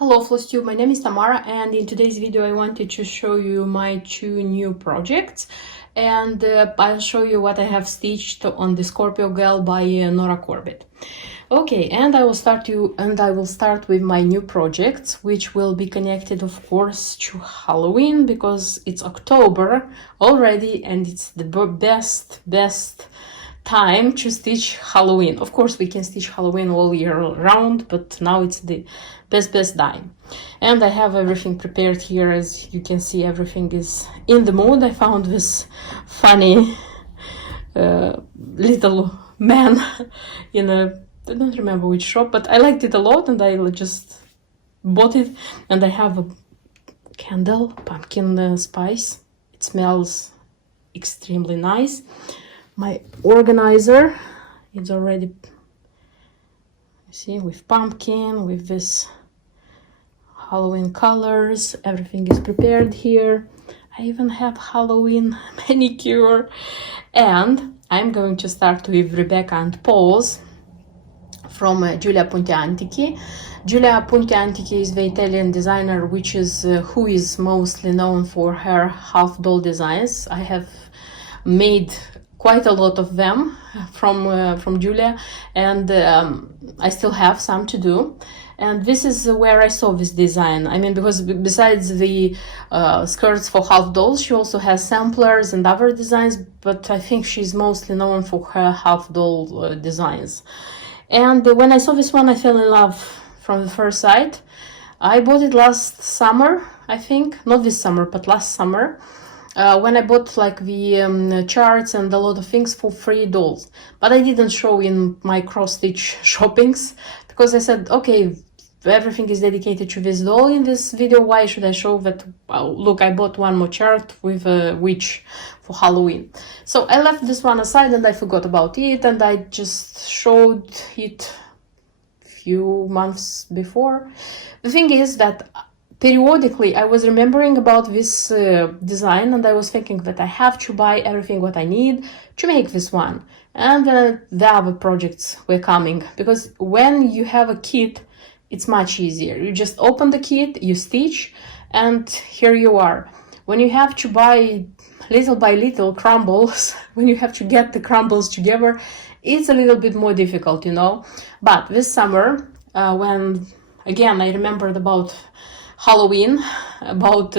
Hello FlossTube, my name is Tamara, and in today's video I wanted to show you my two new projects, and I'll show you what I have stitched on the Scorpio Girl by Nora Corbett. Okay, and I will start with my new projects, which will be connected of course to Halloween, because it's October already and it's the best time to stitch Halloween. Of course we can stitch Halloween all year round, but now it's the best time. And I have everything prepared here. As you can see, everything is in the mood. I found this funny little man in I don't remember which shop, but I liked it a lot and I just bought it. And I have a candle, pumpkin spice. It smells extremely nice. My organizer is already, see, with pumpkin, with this Halloween colors. Everything is prepared here. I even have Halloween manicure. And I'm going to start with Rebecca&Pals from Giulia Punti Antichi. Giulia Punti Antichi is the Italian designer who is mostly known for her half doll designs. I have made quite a lot of them from Giulia, and I still have some to do. And this is where I saw this design. I mean, because besides the skirts for half dolls, she also has samplers and other designs, but I think she's mostly known for her half doll designs. And when I saw this one, I fell in love from the first sight. I bought it last summer, I think, not this summer, but last summer. When I bought like the charts and a lot of things for free dolls, but I didn't show in my cross-stitch shoppings because I said, okay, everything is dedicated to this doll in this video. Why should I show that? Look, I bought one more chart with a witch for Halloween. So I left this one aside and I forgot about it, and I just showed it a few months before. The thing is that periodically I was remembering about this design, and I was thinking that I have to buy everything what I need to make this one. And then the other projects were coming, because when you have a kit, it's much easier. You just open the kit, you stitch, and here you are. When you have to buy little by little crumbles, when you have to get the crumbles together, it's a little bit more difficult, you know. But this summer, when again I remembered about Halloween, about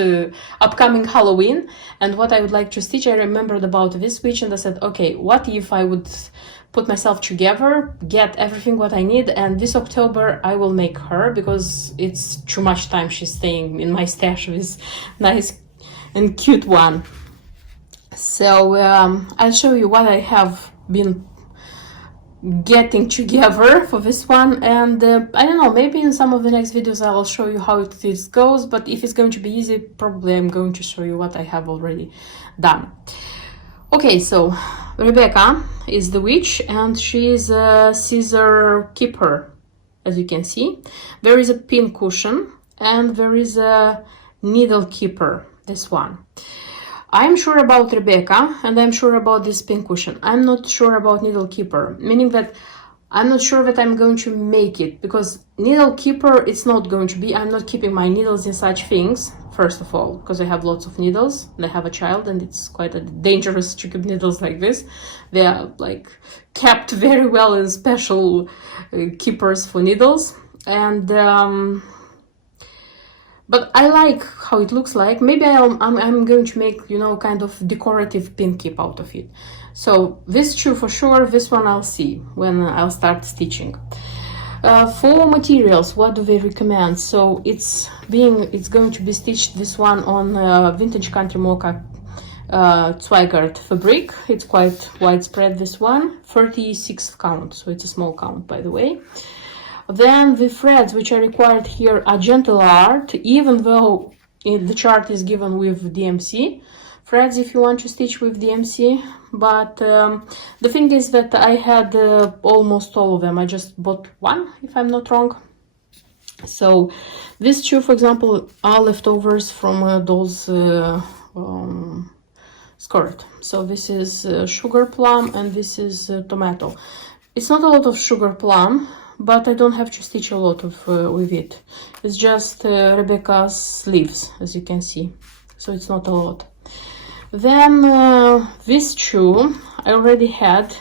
upcoming Halloween and what I would like to stitch, I remembered about this witch and I said, okay, what if I would put myself together, get everything what I need, and this October I will make her, because it's too much time she's staying in my stash, this nice and cute one. So I'll show you what I have been getting together for this one, and I don't know, maybe in some of the next videos I will show you how this goes, but if it's going to be easy, probably I'm going to show you what I have already done. Okay, so Rebecca is the witch and she is a scissor keeper. As you can see, there is a pin cushion and there is a needle keeper, this one. I'm sure about Rebecca and I'm sure about this pin cushion. I'm not sure about needle keeper, meaning that I'm not sure that I'm going to make it, because needle keeper, it's not going to be, I'm not keeping my needles in such things, first of all, because I have lots of needles and I have a child and it's quite dangerous to keep needles like this. They are like kept very well in special keepers for needles. And but I like how it looks like. Maybe I'm going to make, you know, kind of decorative pin keep out of it. So this two for sure, this one I'll see when I'll start stitching. For materials, what do they recommend? So it's going to be stitched, this one, on Vintage Country Mocha Zweigart fabric. It's quite widespread, this one, 36 count, so it's a small count, by the way. Then the threads which are required here are gentle art, even though the chart is given with DMC threads if you want to stitch with DMC. But the thing is that I had almost all of them. I just bought one, if I'm not wrong. So these two, for example, are leftovers from doll's skirt. So this is sugar plum and this is tomato. It's not a lot of sugar plum, but I don't have to stitch a lot of with it. It's just Rebecca's sleeves, as you can see, so it's not a lot. Then this shoe I already had,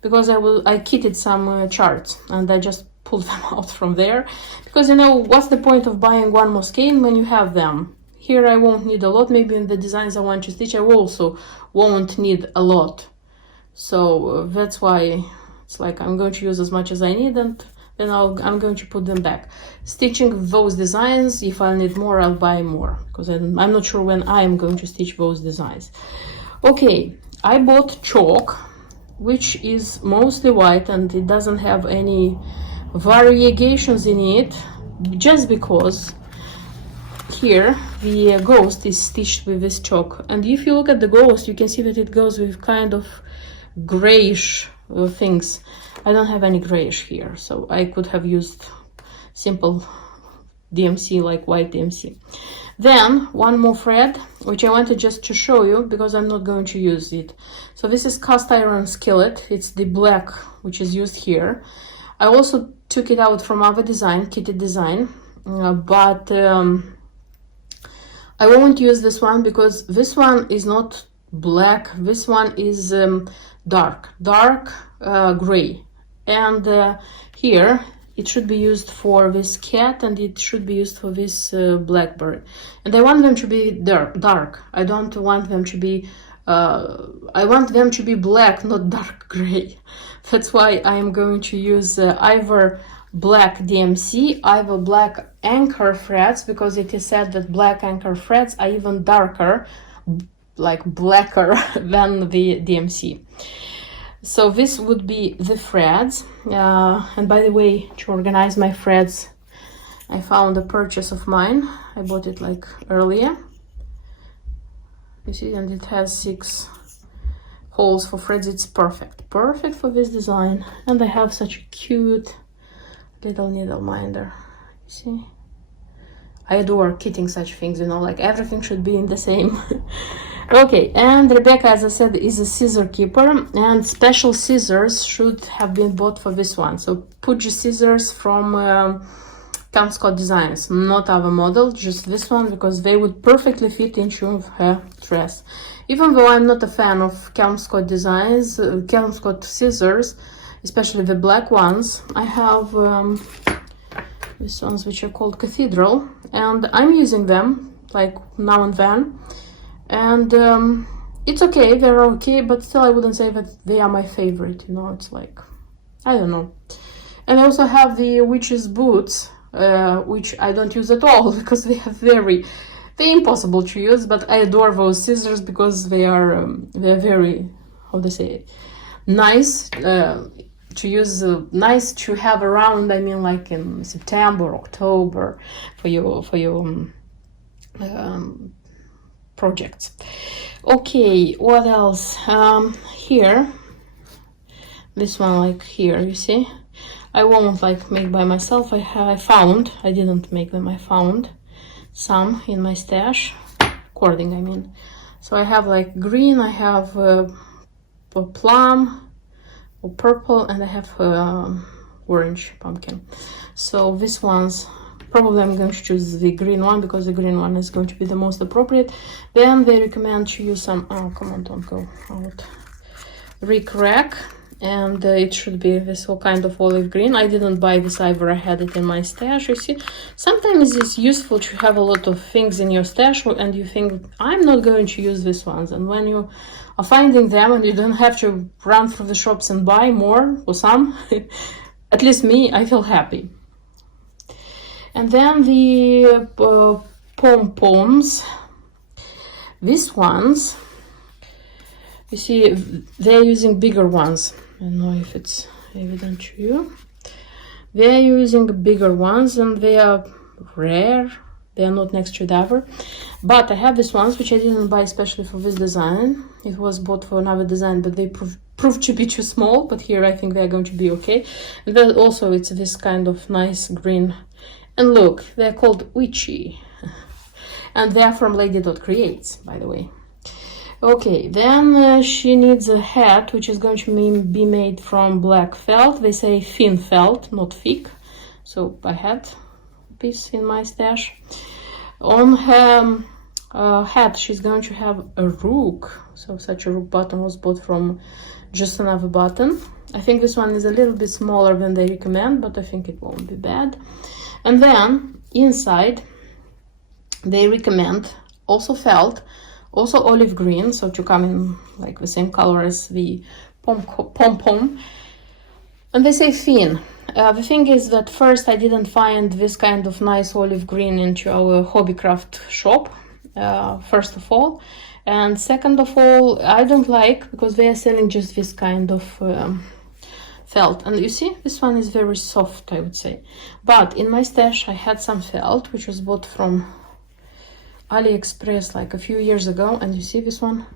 because I kitted some charts and I just pulled them out from there, because you know what's the point of buying one more skein when you have them. Here I won't need a lot. Maybe in the designs I want to stitch I also won't need a lot, so that's why it's like I'm going to use as much as I need, and then I'm going to put them back. Stitching those designs, if I need more I'll buy more, because I'm not sure when I'm going to stitch those designs. Okay, I bought chalk, which is mostly white and it doesn't have any variegations in it, just because here the ghost is stitched with this chalk, and if you look at the ghost you can see that it goes with kind of grayish things. I don't have any grayish here, so I could have used simple DMC, like white DMC. Then one more thread, which I wanted just to show you because I'm not going to use it. So this is cast iron skillet. It's the black which is used here. I also took it out from other design, kitted design, but I won't use this one because this one is not black. This one is dark gray, and here it should be used for this cat and it should be used for this blackbird, and I want them to be dark. I don't want them to be I want them to be black, not dark gray. That's why I'm going to use either black DMC, either black anchor threads, because it is said that black anchor threads are even darker, like blacker than the DMC. So this would be the threads, and by the way, to organize my threads, I found a purchase of mine. I bought it like earlier, you see, and it has 6 holes for threads. It's perfect for this design, and I have such a cute little needle minder, you see. I adore kitting such things, you know, like everything should be in the same. Okay, and Rebecca, as I said, is a scissor keeper, and special scissors should have been bought for this one. So Puji scissors from Scott Designs, not our model, just this one, because they would perfectly fit into her dress. Even though I'm not a fan of Scott Designs, Scott scissors, especially the black ones, I have these ones which are called Cathedral, and I'm using them like now and then, and it's okay, they're okay, but still I wouldn't say that they are my favorite, you know. It's like, I don't know. And I also have the witch's boots, which I don't use at all because they're impossible to use, but I adore those scissors because they're very, how to say it, nice to use, nice to have around. I mean, like in September, October, for your projects. Okay, what else? Here, this one, like here, you see, I won't like make by myself. I didn't make them. I found some in my stash, cording, I mean. So I have like green, I have a plum, or purple, and I have orange pumpkin. So these ones, probably I'm going to choose the green one because the green one is going to be the most appropriate. Then they recommend to use some, oh come on, don't go out, Rick Rack, and it should be this whole kind of olive green. I didn't buy this either, I had it in my stash. You see, sometimes it's useful to have a lot of things in your stash and you think, I'm not going to use these ones, and when you are finding them and you don't have to run through the shops and buy more or some, at least me, I feel happy. And then the Pom Poms, these ones, you see, they're using bigger ones. I don't know if it's evident to you. They're using bigger ones and they are rare. They are not next to the other. But I have these ones, which I didn't buy especially for this design. It was bought for another design, but they proved to be too small. But here I think they're going to be okay. And then also it's this kind of nice green. And look, they're called Witchy. And they're from Lady Creates, by the way. Okay, then she needs a hat, which is going to be made from black felt. They say thin felt, not thick. So I had a piece in my stash. On her hat, she's going to have a rook. So such a rook button was bought from Just Another Button. I think this one is a little bit smaller than they recommend, but I think it won't be bad. And then inside, they recommend also felt, also olive green, so to come in like the same color as the pom pom. And they say thin. The thing is that first I didn't find this kind of nice olive green into our hobbycraft shop, first of all. And second of all, I don't like, because they are selling just this kind of felt. And you see, this one is very soft, I would say. But in my stash I had some felt, which was bought from AliExpress like a few years ago. And you see this one?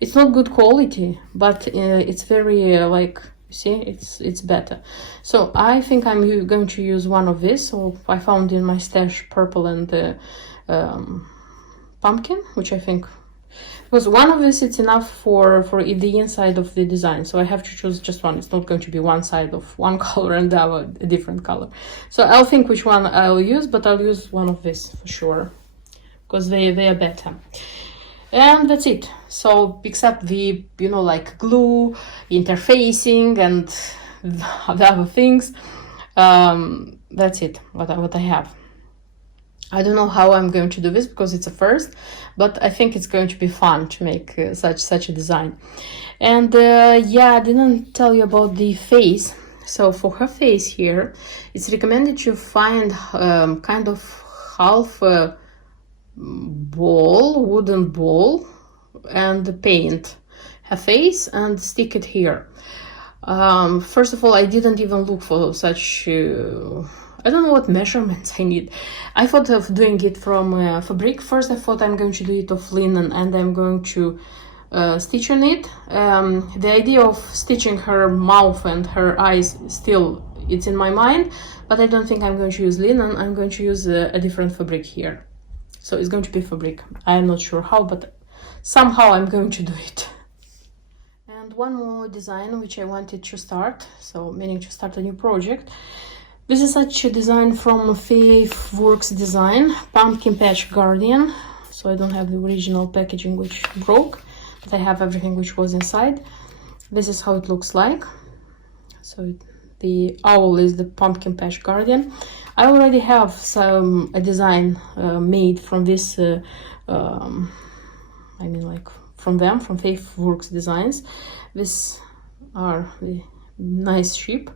It's not good quality, but it's very like, you see, it's better. So I think I'm going to use one of this. So I found in my stash purple and pumpkin, which I think, because one of this it's enough for the inside of the design. So I have to choose just one. It's not going to be one side of one color and the other a different color. So I'll think which one I'll use, but I'll use one of this for sure, because they are better. And that's it. So except the, you know, like glue, interfacing and the other things, that's it, what I have. I don't know how I'm going to do this, because it's a first, but I think it's going to be fun to make such a design. And yeah, I didn't tell you about the face. So for her face here, it's recommended to find kind of half ball, wooden ball, and paint her face and stick it here. First of all, I didn't even look for such I don't know what measurements I need. I thought of doing it from fabric. First I thought I'm going to do it of linen and I'm going to stitch on it. The idea of stitching her mouth and her eyes still, it's in my mind, but I don't think I'm going to use linen. I'm going to use a different fabric here. So it's going to be fabric. I'm not sure how, but somehow I'm going to do it. And one more design which I wanted to start, so meaning to start a new project. This is such a design from Faithwurks design, Pumpkin Patch Guardian. So I don't have the original packaging which broke, but I have everything which was inside. This is how it looks like. So the owl is the Pumpkin Patch Guardian. I already have a design made from this, I mean like from Faithwurks designs. These are the nice sheep.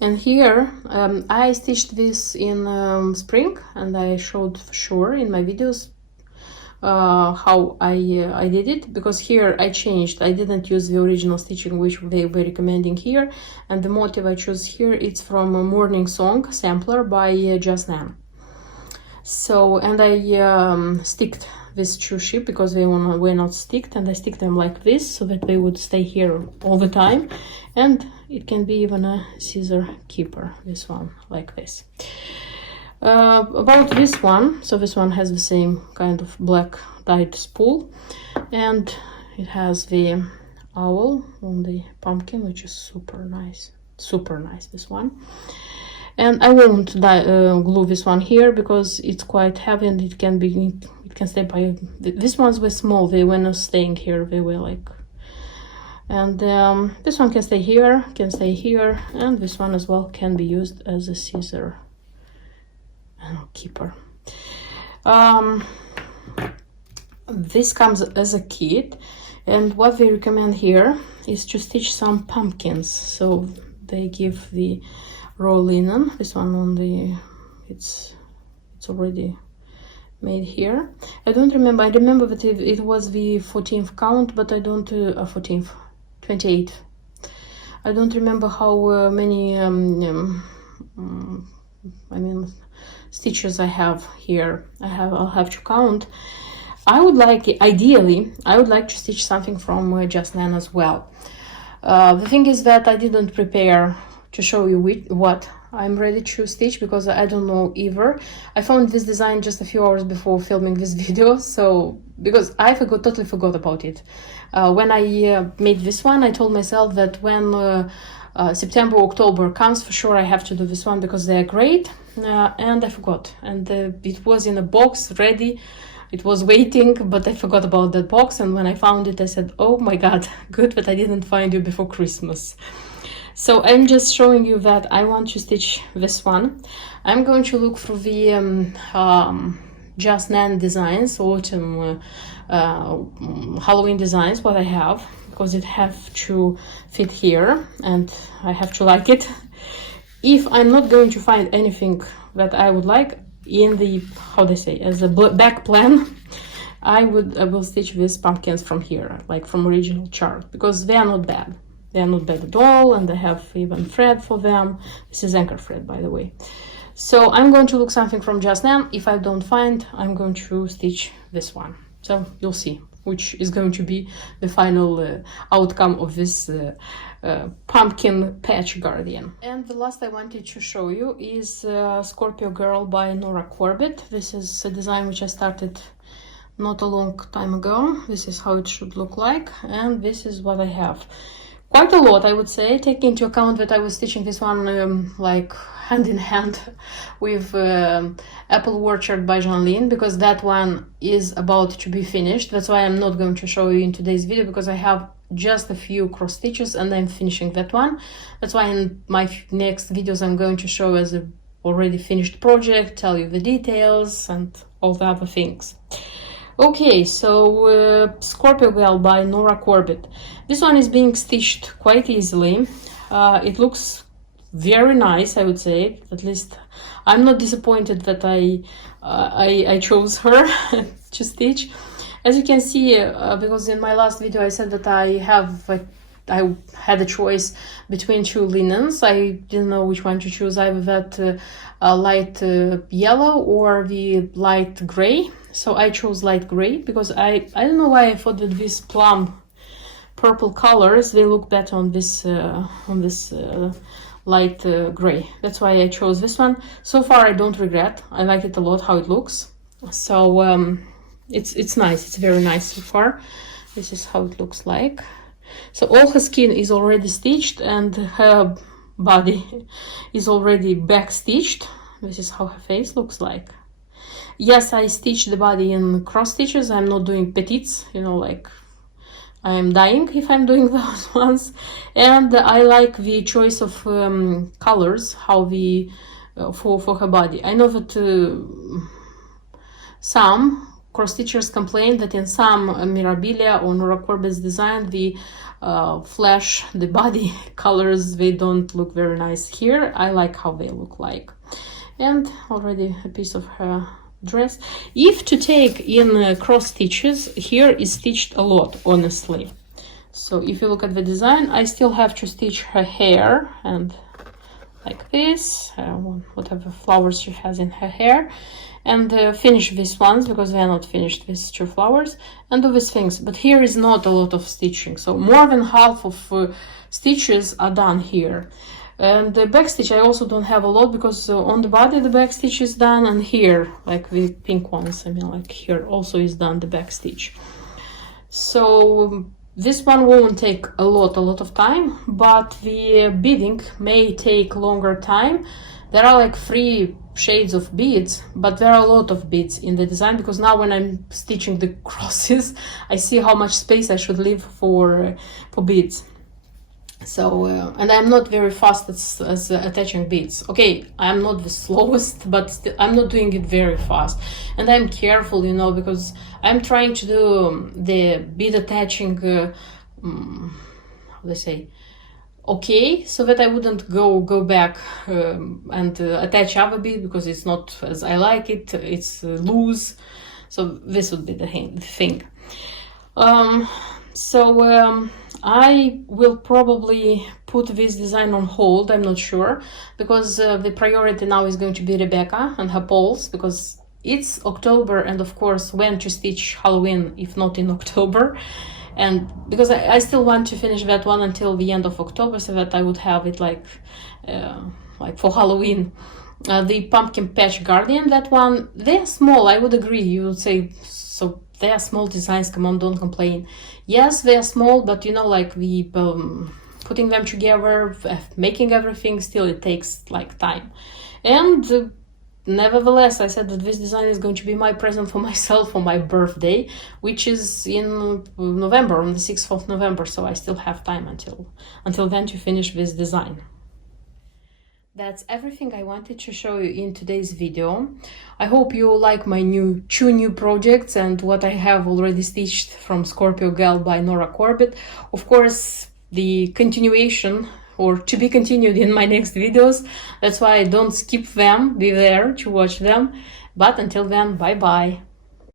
And here I stitched this in spring, and I showed for sure in my videos how I did it, because here I changed. I didn't use the original stitching which they were recommending here, and the motif I chose here, it's from a Morning Song sampler by Just Nan. So, and I sticked these two sheep because they were not sticked, and I stick them like this so that they would stay here all the time. And it can be even a scissor keeper, this one, like this. About this one, so this one has the same kind of black dyed spool, and it has the owl on the pumpkin, which is super nice, this one. And I won't glue this one here because it's quite heavy and it can stay by. These ones were small, they were not staying here, they were like. And this one can stay here, and this one as well can be used as a scissor keeper. This comes as a kit, and what they recommend here is to stitch some pumpkins. So they give the raw linen, this one on the, it's already made here. I don't remember, I remember that it was the 14th count, but I don't, 28th. I don't remember how many, I mean, stitches I have here. I'll have to count. I would like, ideally, I would like to stitch something from Just Nan as well. The thing is that I didn't prepare to show you what I'm ready to stitch because I don't know either. I found this design just a few hours before filming this video, so because I totally forgot about it. When I made this one, I told myself that when September, October comes, for sure I have to do this one because they're great, and I forgot. And it was in a box ready. It was waiting, but I forgot about that box, and when I found it, I said, oh my god, good that I didn't find you before Christmas. So I'm just showing you that I want to stitch this one. I'm going to look through the Just Nan designs, autumn Halloween designs, what I have, because it have to fit here and I have to like it. If I'm not going to find anything that I would like in the, how they say, as a back plan, I will stitch these pumpkins from here, like from original chart, because they are not bad. They are not bad at all, and I have even thread for them. This is anchor thread, by the way. So I'm going to look something from Just Nan. If I don't find, I'm going to stitch this one. So you'll see which is going to be the final outcome of this pumpkin patch guardian. And the last I wanted to show you is Scorpio Girl by Nora Corbett. This is a design which I started not a long time ago. This is how it should look like, and this is what I have. Quite a lot, I would say, taking into account that I was stitching this one like hand in hand with Apple Orchard by Jeanline, because that one is about to be finished. That's why I'm not going to show you in today's video, because I have just a few cross stitches and I'm finishing that one. That's why in my next videos I'm going to show as a already finished project, tell you the details and all the other things. Okay, so Scorpio Girl by Nora Corbett. This one is being stitched quite easily. It looks very nice, I would say. At least I'm not disappointed that I chose her to stitch. As you can see, because in my last video I said that I had a choice between two linens. I didn't know which one to choose, either that light yellow or the light gray. So I chose light gray because I don't know why I thought that these plum purple colors, they look better on this light gray. That's why I chose this one. So far I don't regret. I like it a lot how it looks. So it's nice. It's very nice so far. This is how it looks like. So all her skin is already stitched and her body is already back stitched. This is how her face looks like. Yes, I stitched the body in cross stitches. I'm not doing petites, you know, like I am dying if I'm doing those ones. And I like the choice of colors, how the for her body. I know that some cross stitchers complain that in some Mirabilia or Nora Corbett's design, the flesh, the body colors, they don't look very nice. Here I like how they look like. And already a piece of her dress. If to take in cross stitches, here is stitched a lot, honestly. So if you look at the design, I still have to stitch her hair and like this, whatever flowers she has in her hair, and finish these ones because they are not finished, these two flowers, and do these things. But here is not a lot of stitching, so more than half of stitches are done here. And the back stitch I also don't have a lot because on the body the back stitch is done, and here, like the pink ones, I mean, like here also is done the back stitch. So this one won't take a lot of time, but the beading may take longer time. There are like 3 shades of beads, but there are a lot of beads in the design, because now when I'm stitching the crosses, I see how much space I should leave for beads. So and I'm not very fast as attaching beads. Okay, I'm not the slowest, but still, I'm not doing it very fast, and I'm careful, you know, because I'm trying to do the bead attaching how they say, okay, so that I wouldn't go back and attach other bead, because it's not as I like it, it's loose. So this would be the thing. I will probably put this design on hold, I'm not sure, because the priority now is going to be Rebecca and her Pals, because it's October, and of course when to stitch Halloween if not in October, and because I still want to finish that one until the end of October, so that I would have it like like for Halloween. The Pumpkin Patch Guardian, that one, they're small, I would agree. You would say, so they are small designs, come on, don't complain. Yes, they are small, but you know, like the putting them together, making everything, still it takes like time. And nevertheless, I said that this design is going to be my present for myself for my birthday, which is in November, on the 6th of November, so I still have time until then to finish this design. That's everything I wanted to show you in today's video. I hope you like my two new projects and what I have already stitched from Scorpio Gal by Nora Corbett. Of course, the continuation, or to be continued in my next videos. That's why I don't skip them, be there to watch them. But until then, bye bye.